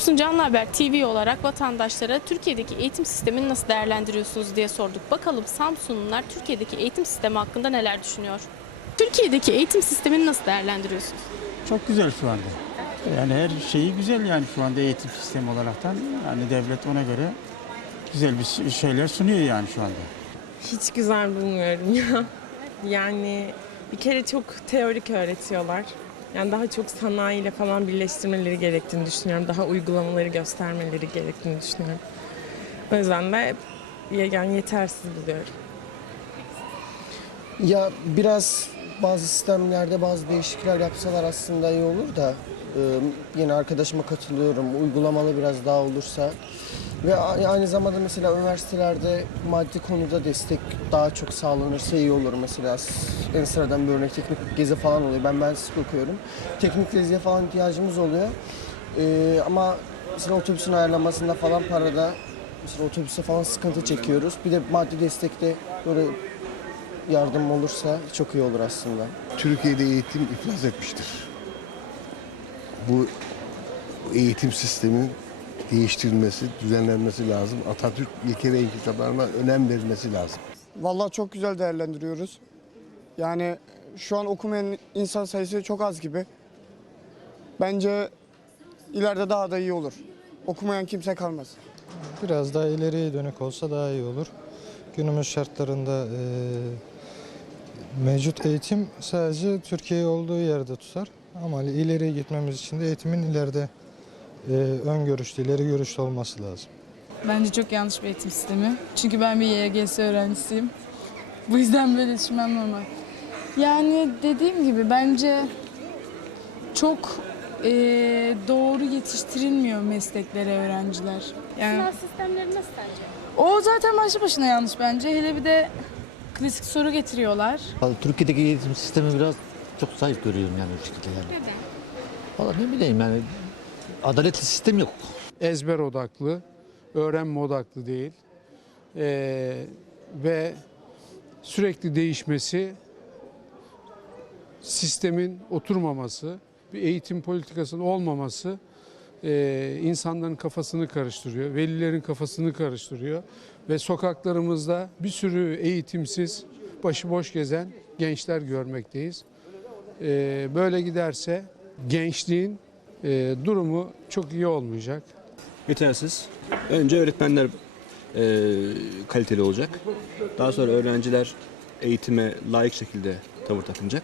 Samsun Canlı Haber TV olarak vatandaşlara Türkiye'deki eğitim sistemini nasıl değerlendiriyorsunuz diye sorduk. Bakalım Samsunlular Türkiye'deki eğitim sistemi hakkında neler düşünüyor? Türkiye'deki eğitim sistemini nasıl değerlendiriyorsunuz? Çok güzel şu anda. Yani her şeyi güzel yani şu anda eğitim sistemi olaraktan. Yani devlet ona göre güzel bir şeyler sunuyor yani şu anda. Hiç güzel bulmuyorum ya. Yani bir kere çok teorik öğretiyorlar. Yani daha çok sanayiyle falan birleştirmeleri gerektiğini düşünüyorum. Daha uygulamaları göstermeleri gerektiğini düşünüyorum. O yüzden de yani yetersiz buluyorum. Ya biraz bazı sistemlerde bazı değişiklikler yapsalar aslında iyi olur da e, yine arkadaşıma katılıyorum. Uygulamalı biraz daha olursa ve aynı zamanda mesela üniversitelerde maddi konuda destek daha çok sağlanırsa iyi olur. Mesela en sıradan bir örnek teknik gezi falan oluyor. Ben mühendislik okuyorum. Teknik geziye falan ihtiyacımız oluyor. E, ama mesela otobüsün ayarlamasında falan parada mesela otobüse falan sıkıntı çekiyoruz. Bir de maddi destekte böyle yardım olursa çok iyi olur aslında. Türkiye'de eğitim iflas etmiştir. Bu eğitim sistemin değiştirilmesi, düzenlenmesi lazım. Atatürk ilke ve inkılaplarına önem verilmesi lazım. Vallahi çok güzel değerlendiriyoruz. Yani şu an okumayan insan sayısı çok az gibi. Bence ileride daha da iyi olur. Okumayan kimse kalmaz. Biraz daha ileriye dönük olsa daha iyi olur. Günümüz şartlarında e, mevcut eğitim sadece Türkiye olduğu yerde tutar. Ama ileriye gitmemiz için de eğitimin ileride e, ön görüşlü, ileri görüşlü olması lazım. Bence çok yanlış bir eğitim sistemi. Çünkü ben bir YGS öğrencisiyim. Bu yüzden böyle düşünmem normal. Yani dediğim gibi bence çok eee, doğru yetiştirilmiyor mesleklere öğrenciler. Yani sistemleri nasıl sence? o zaten başlı başına yanlış bence. Hele bir de klasik soru getiriyorlar. Vallahi Türkiye'deki eğitim sistemi biraz çok zayıf görüyorum yani o şekilde yani. Neden? Valla ne bileyim yani adaletli sistem yok. ezber odaklı, öğrenme odaklı değil. Ee, ve sürekli değişmesi, sistemin oturmaması, bir eğitim politikasının olmaması e, insanların kafasını karıştırıyor, velilerin kafasını karıştırıyor ve sokaklarımızda bir sürü eğitimsiz, başıboş gezen gençler görmekteyiz. Ee, böyle giderse gençliğin e, durumu çok iyi olmayacak. yetersiz. Önce öğretmenler e, kaliteli olacak. Daha sonra öğrenciler eğitime layık şekilde tavır takınacak.